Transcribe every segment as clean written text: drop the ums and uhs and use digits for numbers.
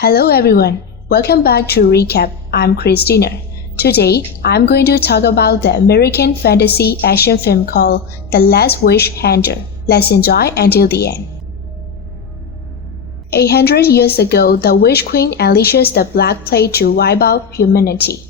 Hello everyone, welcome back to Recap. I'm Christina. Today, I'm going to talk about the American fantasy action film called The Last Witch Hunter. Let's enjoy until the end. 800 years ago, the Witch Queen unleashes the Black Plague to wipe out humanity.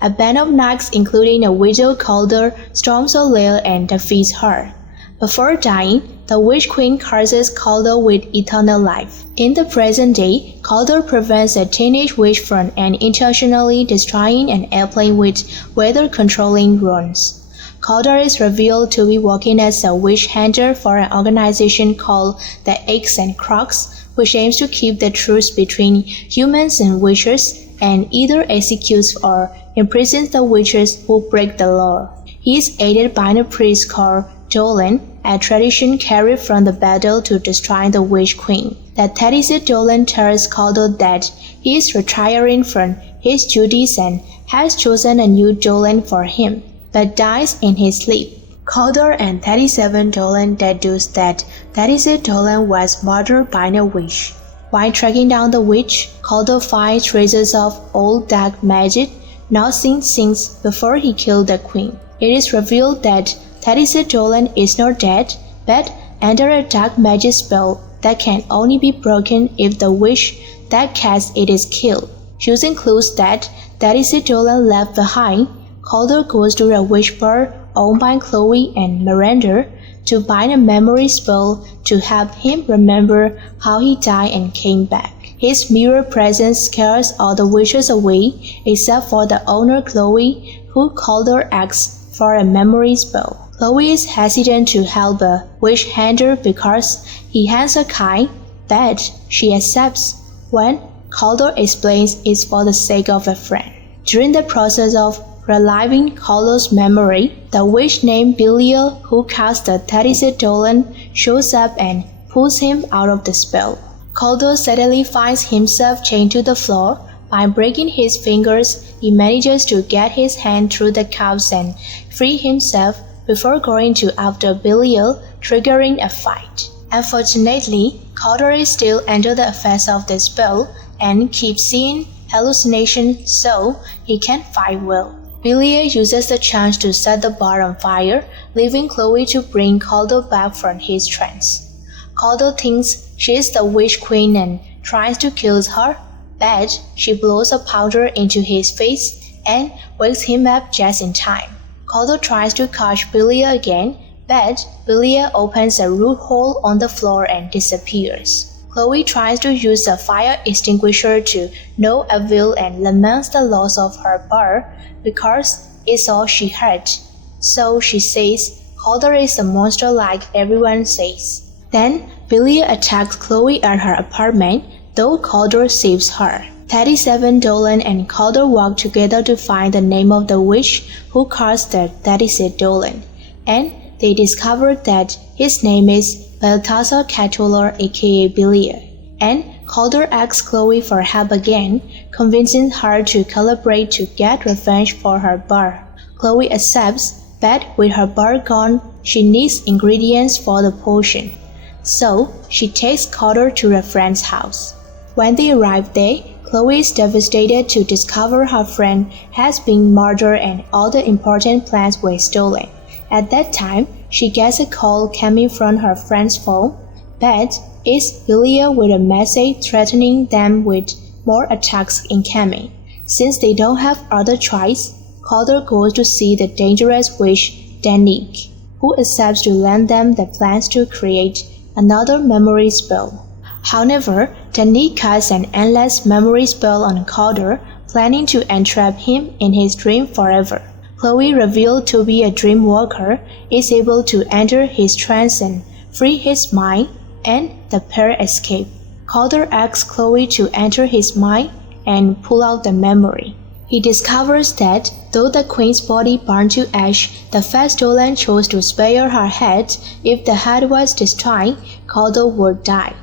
A band of knights, including a widow Calder, storms her lair and defeats her. Before dying, the Witch Queen curses Calder with eternal life. In the present day, Calder prevents a teenage witch from intentionally destroying an airplane with weather-controlling drones. Calder is revealed to be working as a witch hunter for an organization called the Eggs and Crocs, which aims to keep the truce between humans and witches and either executes or imprisons the witches who break the law. He is aided by a priest called Dolan, a tradition carried from the battle to destroy the Witch Queen. The 36 Dolan tells Calder that he is retiring from his duties and has chosen a new Dolan for him, but dies in his sleep. Calder and 37 Dolan deduce that 36 Dolan was murdered by a witch. While tracking down the witch, Calder finds traces of old dark magic not seen since before he killed the queen. It is revealed that 36 Dolan is not dead, but under a dark magic spell that can only be broken if the witch that casts it is killed. Using clues that 36 Dolan left behind, Calder goes to a witch bar owned by Chloe and Miranda to bind a memory spell to help him remember how he died and came back. His mirror presence scares all the witches away except for the owner Chloe, who Calder asks for a memory spell. Chloe is hesitant to help a witch hunter because he has a kite, but she accepts when Calder explains it's for the sake of a friend. During the process of reliving Calder's memory, the witch named Belia, who cast the 36 Dolan, shows up and pulls him out of the spell. Calder suddenly finds himself chained to the floor. By breaking his fingers, he manages to get his hand through the cuffs and free himself before going to after Belial, triggering a fight. Unfortunately, Calder is still under the effects of the spell and keeps seeing hallucinations, so he can't fight well. Belial uses the chance to set the bar on fire, leaving Chloe to bring Calder back from his trance. Calder thinks she is the Witch Queen and tries to kill her, but she blows a powder into his face and wakes him up just in time. Calder tries to catch Belia again, but Belia opens a root hole on the floor and disappears. Chloe tries to use a fire extinguisher to no avail and laments the loss of her bar because it's all she had. So she says Calder is a monster like everyone says. Then Belia attacks Chloe at her apartment, though Calder saves her. 37 Dolan and Calder work together to find the name of the witch who caused the 36 Dolan, and they discover that his name is Balthazar Catular aka Belia. And Calder asks Chloe for help again, convincing her to collaborate to get revenge for her bar. Chloe accepts, but with her bar gone, she needs ingredients for the potion. So she takes Calder to a friend's house. When they arrive there, Chloe is devastated to discover her friend has been murdered and all the important plans were stolen. At that time, she gets a call coming from her friend's phone, but it's Belia with a message threatening them with more attacks incoming. Since they don't have other choice, Calder goes to see the dangerous witch Danique, who accepts to lend them the plans to create another memory spell. However, Danique casts an endless memory spell on Calder, planning to entrap him in his dream forever. Chloe, revealed to be a dream walker, is able to enter his trance and free his mind, and the pair escape. Calder asks Chloe to enter his mind and pull out the memory. He discovers that though the queen's body burned to ash, the first Dolan chose to spare her head. If the head was destroyed, Calder would die.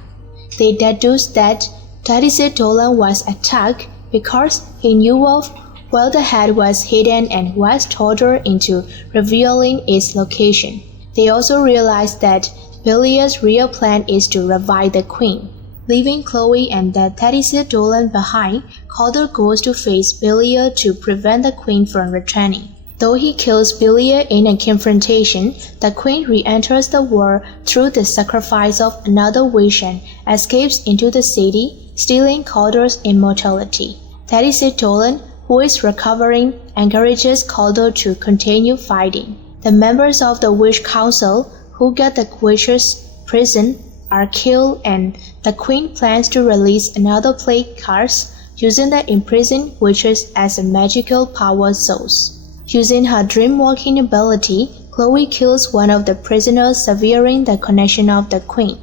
They deduce that 36 Dolan was attacked because he knew of where the head was hidden and was tortured into revealing its location. They also realize that Belia's real plan is to revive the queen. Leaving Chloe and the Teddysit Dolan behind, Calder goes to face Belia to prevent the Queen from returning. Though he kills Belia in a confrontation, the Queen re-enters the war through the sacrifice of another wish and escapes into the city, stealing Calder's immortality. Teddysit Dolan, who is recovering, encourages Calder to continue fighting. The members of the Witch Council, who get the witch's prison, are killed, and the Queen plans to release another plague curse, using the imprisoned witches as a magical power source. Using her dream-walking ability, Chloe kills one of the prisoners, severing the connection of the Queen.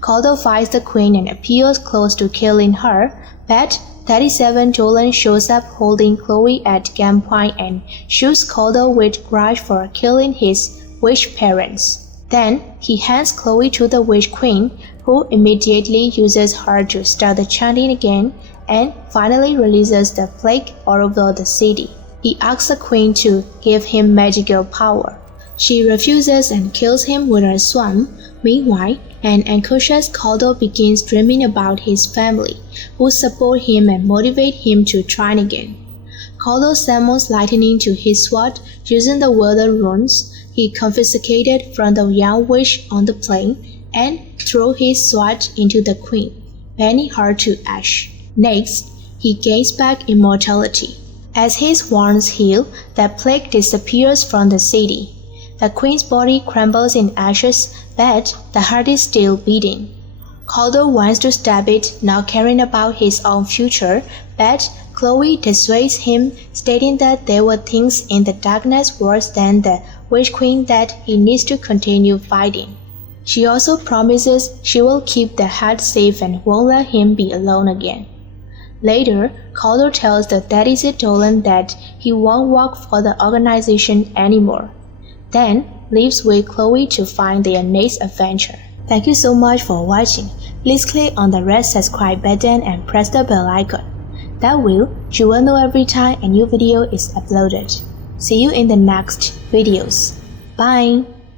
Calder fights the Queen and appears close to killing her, but 37 Dolan shows up holding Chloe at gunpoint and shoots Calder with grudge for killing his witch parents. Then, he hands Chloe to the Witch Queen, who immediately uses her to start the chanting again and finally releases the plague all over the city. He asks the Queen to give him magical power. She refuses and kills him with her swan. Meanwhile, an unconscious Calder begins dreaming about his family, who support him and motivate him to try again. Calder summons lightning to his sword using the weather runes he confiscated from the young witch on the plain and throws his sword into the Queen, burning her to ash. Next, he gains back immortality. As his wounds heal, the plague disappears from the city. The Queen's body crumbles in ashes, but the heart is still beating. Calder wants to stab it, not caring about his own future, but Chloe dissuades him, stating that there were things in the darkness worse than the Witch Queen that he needs to continue fighting. She also promises she will keep the heart safe and won't let him be alone again. Later, Calder tells the Teddysit Dolan that he won't work for the organization anymore, then leaves with Chloe to find their next adventure. Thank you so much for watching. Please click on the red subscribe button and press the bell icon. That way, you will know every time a new video is uploaded. See you in the next videos. Bye!